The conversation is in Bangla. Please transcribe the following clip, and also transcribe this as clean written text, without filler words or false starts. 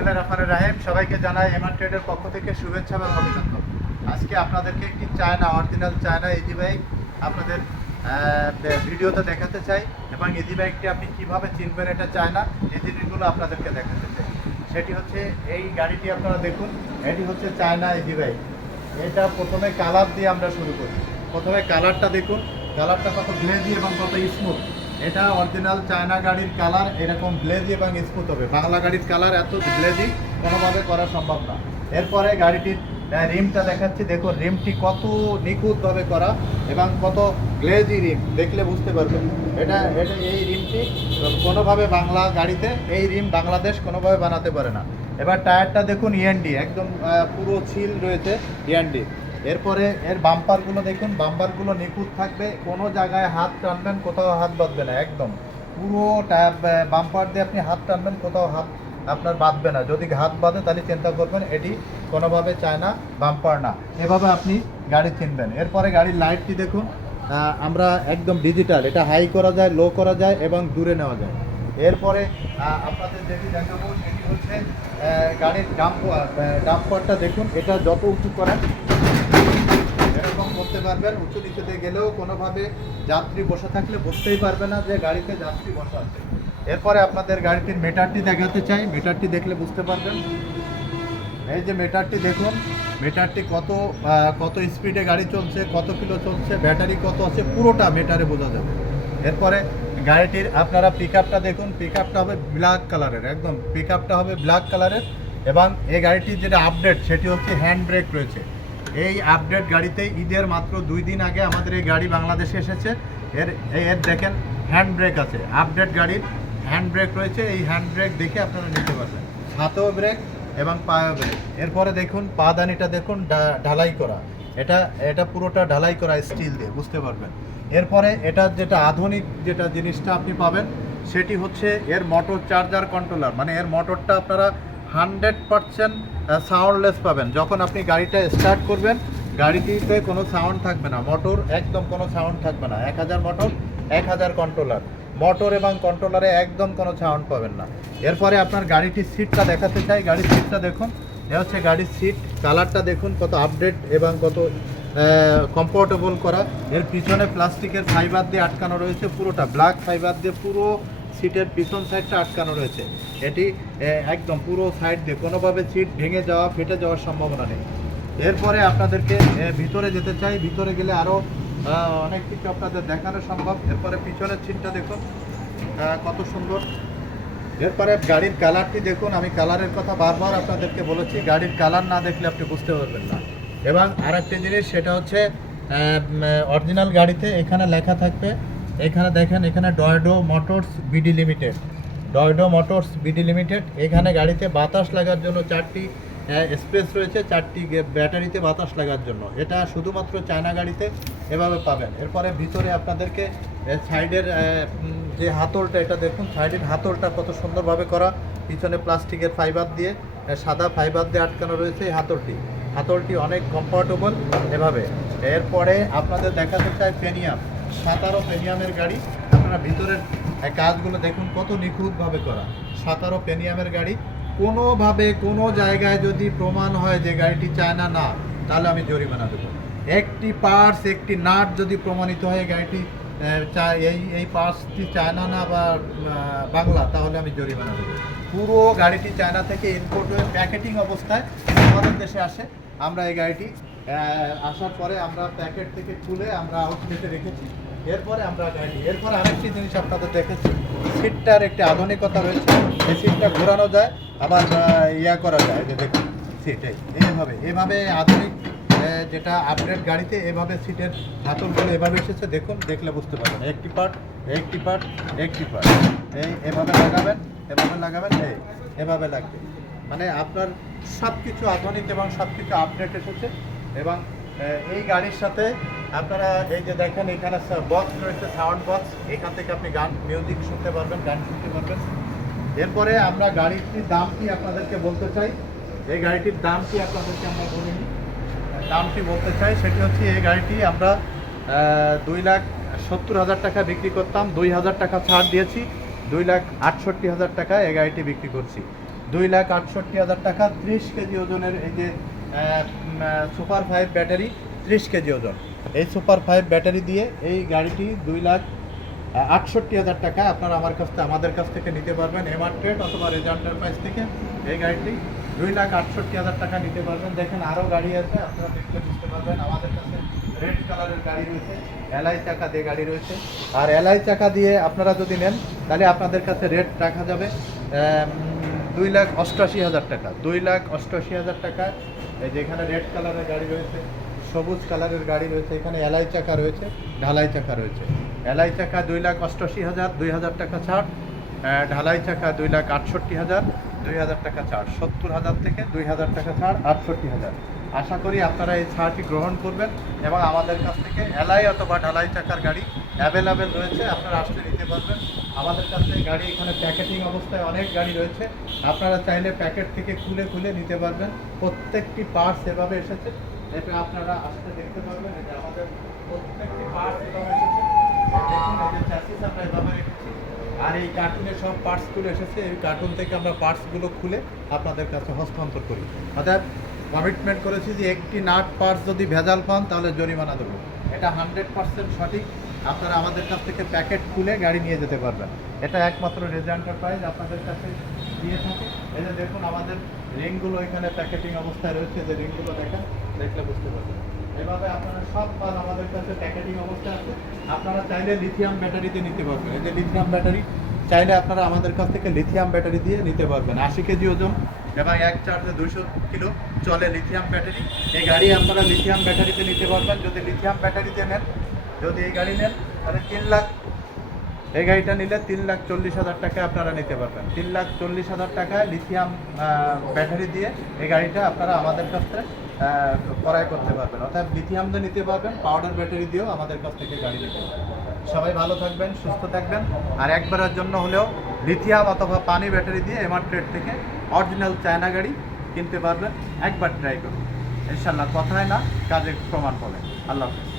বিসমিল্লাহির রহমানির রহিম। সবাইকে জানাই এমআর ট্রেডের পক্ষ থেকে শুভেচ্ছা এবং অভিনন্দন। আজকে আপনাদেরকে একটি China original China easy bike আপনাদের ভিডিওতে দেখাতে চাই এবং ইজি বাইকটি আপনি কিভাবে চিনবেন এটা চায়না এই জিনিসগুলো আপনাদেরকে দেখাতে চাই। সেটি হচ্ছে এই গাড়িটি আপনারা দেখুন, এটি হচ্ছে চায়না ইজি বাইক। এটা প্রথমে কালার দিয়ে আমরা শুরু করি। প্রথমে কালারটা দেখুন, কালারটা কত গ্লেজি এবং কত স্মুথ। এটা অরিজিনাল চায়না গাড়ির কালার এরকম গ্লেজি এবং স্মুথ হবে। বাংলা গাড়ির কালার এত গ্লেজি কোনোভাবে করা সম্ভব না। এরপরে গাড়িটির রিমটা দেখাচ্ছি, দেখুন রিমটি কত নিখুঁতভাবে করা এবং কত গ্লেজি রিম, দেখলে বুঝতে পারবেন। এটা এই রিমটি কোনোভাবে বাংলা গাড়িতে এই রিম বাংলাদেশ কোনোভাবে বানাতে পারে না। এবার টায়ারটা দেখুন ইএনডি, একদম পুরো সিল রয়েছে ইএনডি। এরপরে এর বাম্পারগুলো দেখুন, বাম্পারগুলো নিখুঁত থাকবে, কোনো জায়গায় হাত টানবেন কোথাও হাত বাঁধবে না, একদম পুরো বাম্পার দিয়ে আপনি হাত টানবেন কোথাও হাত আপনার বাঁধবে না। যদি হাত বাঁধে তাহলে চিন্তা করবেন এটি কোনোভাবে চায়না বাম্পার না, এভাবে আপনি গাড়ি চিনবেন। এরপরে গাড়ির লাইটটি দেখুন, আমরা একদম ডিজিটাল, এটা হাই করা যায়, লো করা যায় এবং দূরে নেওয়া যায়। এরপরে আপনাদের যেটি দেখাবো সেটি হচ্ছে গাড়ির ডাম্পারটা দেখুন, এটা যত উঁচু করেন এরকম করতে পারবেন, উঁচু নিচুতে গেলেও কোনোভাবে যাত্রী বসে থাকলে বুঝতেই পারবে না যে গাড়িতে যাত্রী বসা আছে। এরপরে আপনাদের গাড়িটির মিটারটি দেখাতে চাই, মিটারটি দেখলে বুঝতে পারবেন। এই যে মিটারটি দেখুন, মিটারটি কত স্পিডে গাড়ি চলছে, কত কিলো চলছে, ব্যাটারি কত আছে, পুরোটা মিটারে বোঝা যাবে। এরপরে গাড়িটির আপনারা পিকআপটা দেখুন, পিকআপটা হবে ব্ল্যাক কালারের, একদম পিকআপটা হবে ব্ল্যাক কালারের। এবং এই গাড়িটির যেটা আপডেট সেটি হচ্ছে হ্যান্ড ব্রেক রয়েছে। এই আপডেট গাড়িতে ঈদের মাত্র 2 দিন আগে আমাদের এই গাড়ি বাংলাদেশে এসেছে। এর দেখেন হ্যান্ড ব্রেক আছে, আপডেট গাড়ির হ্যান্ড ব্রেক রয়েছে। এই হ্যান্ড ব্রেক দেখে আপনারা নিতে পারবেন, হাতেও ব্রেক এবং পায়েও ব্রেক। এরপরে দেখুন পাদানিটা দেখুন, ঢালাই করা, এটা পুরোটা ঢালাই করা স্টিল দিয়ে, বুঝতে পারবেন। এরপরে এটা যেটা আধুনিক যেটা জিনিসটা আপনি পাবেন সেটি হচ্ছে এর মোটর চার্জার কন্ট্রোলার, মানে এর মোটরটা আপনারা 100% সাউন্ডলেস পাবেন। যখন আপনি গাড়িটা স্টার্ট করবেন গাড়িটিতে কোনো সাউন্ড থাকবে না, মোটর একদম কোনো সাউন্ড থাকবে না। 1000 মোটর, 1000 কন্ট্রোলার, মোটর এবং কন্ট্রোলারে একদম কোনো সাউন্ড পাবেন না। এরপরে আপনার গাড়িটির সিটটা দেখাতে চাই, গাড়ির সিটটা দেখুন, এ হচ্ছে গাড়ির সিট, কালারটা দেখুন কত আপডেট এবং কত কমফোর্টেবল করা। এর পিছনে প্লাস্টিকের ফাইবার দিয়ে আটকানো রয়েছে, পুরোটা ব্ল্যাক ফাইবার দিয়ে পুরো সিটের পিছন সাইডটা আটকানো রয়েছে। এটি একদম পুরো সাইড দিয়ে কোনোভাবে সিট ভেঙে যাওয়া, ফেটে যাওয়ার সম্ভাবনা নেই। এরপরে আপনাদেরকে ভিতরে যেতে চাই, ভিতরে গেলে আরও অনেক কিছু আপনাদের দেখানো সম্ভব। এরপরে পিছনের সিটটা দেখুন কত সুন্দর। এরপরে গাড়ির কালারটি দেখুন, আমি কালারের কথা বারবার আপনাদেরকে বলেছি, গাড়ির কালার না দেখলে আপনি বুঝতে পারবেন না। এবং আরেকটি জিনিস সেটা হচ্ছে অরিজিনাল গাড়িতে এখানে লেখা থাকবে, এখানে দেখেন, এখানে ডয়ডো মোটরস বিডি লিমিটেড, ডয়ডো মোটরস বিডি লিমিটেড। এখানে গাড়িতে বাতাস লাগার জন্য 4টি স্পেস রয়েছে, 4টি ব্যাটারিতে বাতাস লাগার জন্য। এটা শুধুমাত্র চায়না গাড়িতে এভাবে পাবেন। এরপরে ভিতরে আপনাদেরকে সাইডের যে হাতলটা, এটা দেখুন সাইডের হাতলটা কত সুন্দরভাবে করা, পিছনে প্লাস্টিকের ফাইবার দিয়ে, সাদা ফাইবার দিয়ে আটকানো রয়েছে এই হাতলটি অনেক কমফোর্টেবল এভাবে। এরপরে আপনাদের দেখাতে চাই পেনিয়াম, 17 পেনিয়ামের গাড়ি। আপনারা ভিতরের কাজগুলো দেখুন কত নিখুঁতভাবে করা, 17 পেনিয়ামের গাড়ি। কোনোভাবে কোনো জায়গায় যদি প্রমাণ হয় যে গাড়িটি চায়না না, তাহলে আমি জরিমানা দেবো। একটি পার্টস, একটি নাট যদি প্রমাণিত হয় গাড়িটি এই পার্টসটি চায়না না বা বাংলা, তাহলে আমি জরিমানা দেবো। পুরো গাড়িটি চায়না থেকে ইম্পোর্ট হয়ে প্যাকেটিং অবস্থায় আমাদের দেশে আসে। আমরা এই গাড়িটি আসার পরে আমরা প্যাকেট থেকে খুলে আমরা আউটলেটে রেখেছি। এরপরে আরেকটি জিনিস আপনাদের দেখেছি, সিটটার একটি আধুনিকতা রয়েছে। এই সিটটা ঘোরানো যায়, আবার করা যায়, যে দেখুন সিট এভাবে আধুনিক যেটা আপডেট গাড়িতে এভাবে সিটের হাতলগুলো এভাবে এসেছে, দেখুন, দেখলে বুঝতে পারবেন। একটি পার্ট, এভাবে লাগাবেন, এভাবে লাগবে, মানে আপনার সব কিছু আধুনিক এবং সব কিছু আপডেট এসেছে। এবং এই গাড়ির সাথে আপনারা এই যে দেখেন এখানে বক্স রয়েছে, সাউন্ড বক্স, এখান থেকে আপনি মিউজিক শুনতে পারবেন, গান শুনতে পারবেন। এরপরে আমরা গাড়িটির দামটি আপনাদেরকে বলতে চাই, এই গাড়িটির দামটি আপনাদেরকে আমরা বলিনি, দামটি বলতে চাই। সেটি হচ্ছে এই গাড়িটি আমরা 2,70,000 টাকা বিক্রি করতাম, 2,000 টাকা ছাড় দিয়েছি, 2,68,000 টাকা এই গাড়িটি বিক্রি করছি। 2,68,000 টাকা। 30 কেজি ওজনের এই যে সুপার 5 ব্যাটারি, 30 কেজি ওজন, এই সুপার 5 ব্যাটারি দিয়ে এই গাড়িটি 2,68,000 টাকা আপনারা আমাদের কাছ থেকে নিতে পারবেন। এমআর ট্রেড অথবা রেজা এন্টারপ্রাইজ থেকে এই গাড়িটি 2,68,000 টাকা নিতে পারবেন। দেখেন আরও গাড়ি আছে, আপনারা দেখতে বুঝতে পারবেন। আমাদের কাছে রেড কালারের গাড়ি রয়েছে, এলআই চাকা দিয়ে গাড়ি রয়েছে। আর এলআই চাকা দিয়ে আপনারা যদি নেন তাহলে আপনাদের কাছে রেট রাখা যাবে 2,88,000 টাকা। 2,88,000 টাকা। এই যেখানে রেড কালারের গাড়ি রয়েছে, সবুজ কালারের গাড়ি রয়েছে, এখানে এলআই চাকা রয়েছে, ঢালাই চাকা রয়েছে। এলআই চাকা 2,88,000, 2,000 টাকা ছাড়। ঢালাই চাকা 2,68,000, 2,000 টাকা ছাড়। 70,000 থেকে 2,000 টাকা ছাড়, 68,000। আশা করি আপনারা এই ছাড়টি গ্রহণ করবেন এবং আমাদের কাছ থেকে এলআই অথবা ঢালাই চাকার গাড়ি অ্যাভেলেবেল রয়েছে, আপনারা আসলে নিতে পারবেন। আমাদের কাছে গাড়ি এখানে প্যাকেটিং অবস্থায় অনেক গাড়ি রয়েছে, আপনারা চাইলে প্যাকেট থেকে খুলে খুলে নিতে পারবেন। প্রত্যেকটি পার্টস এভাবে এসেছে, এতে আপনারা আসলে দেখতে পারবেন। এটা আমাদের প্রত্যেকটি পার্টস এভাবে এসেছে। দেখুন এই যে চ্যাসিস আমরা এভাবে রেখেছি, আর এই কার্টুনে সব পার্টসগুলো এসেছে। এই কার্টুন থেকে আমরা পার্টসগুলো খুলে আপনাদের কাছে হস্তান্তর করি। অর্থাৎ কমিটমেন্ট করেছি যে একটি নাট পার্টস যদি ভেজাল পান তাহলে জরিমানা দেবো। এটা 100% সঠিক। আপনারা আমাদের কাছ থেকে প্যাকেট খুলে গাড়ি নিয়ে যেতে পারবেন। এটা একমাত্র রেজা এন্টারপ্রাইজ আপনাদের কাছে দিয়ে থাকে। এই যে দেখুন আমাদের রিংগুলো এখানে প্যাকেটিং অবস্থায় রয়েছে, যে রিংগুলো দেখেন, দেখলে বুঝতে পারবেন। এভাবে আপনারা সব মাল আমাদের কাছে প্যাকেটিং অবস্থায় আছে। আপনারা চাইলে লিথিয়াম ব্যাটারিতে নিতে পারবেন। এই যে লিথিয়াম ব্যাটারি, চাইলে আপনারা আমাদের কাছ থেকে লিথিয়াম ব্যাটারি দিয়ে নিতে পারবেন। 80 কেজি ওজন এবং এক চার্জে 200 কিলো চলে লিথিয়াম ব্যাটারি। এই গাড়ি আপনারা লিথিয়াম ব্যাটারিতে নিতে পারবেন। যদি লিথিয়াম ব্যাটারিতে নেন, যদি এই গাড়ি নেন তাহলে 3 লাখ, এই গাড়িটা নিলে 3,40,000 টাকায় আপনারা নিতে পারবেন। 3,40,000 টাকায় লিথিয়াম ব্যাটারি দিয়ে এই গাড়িটা আপনারা আমাদের কাছ থেকে ক্রয় করতে পারবেন। অর্থাৎ লিথিয়াম দিয়ে নিতে পারবেন, পাউডার ব্যাটারি দিয়েও আমাদের কাছ থেকে গাড়ি নিতে পারবেন। সবাই ভালো থাকবেন, সুস্থ থাকবেন। আর একবারের জন্য হলেও লিথিয়াম অথবা পানি ব্যাটারি দিয়ে এমআর ট্রেড থেকে অরিজিনাল চায়না গাড়ি কিনতে পারবেন। একবার ট্রাই করুন, ইনশাল্লাহ কথায় না কাজে প্রমাণ পাবেন। আল্লাহ হাফেজ।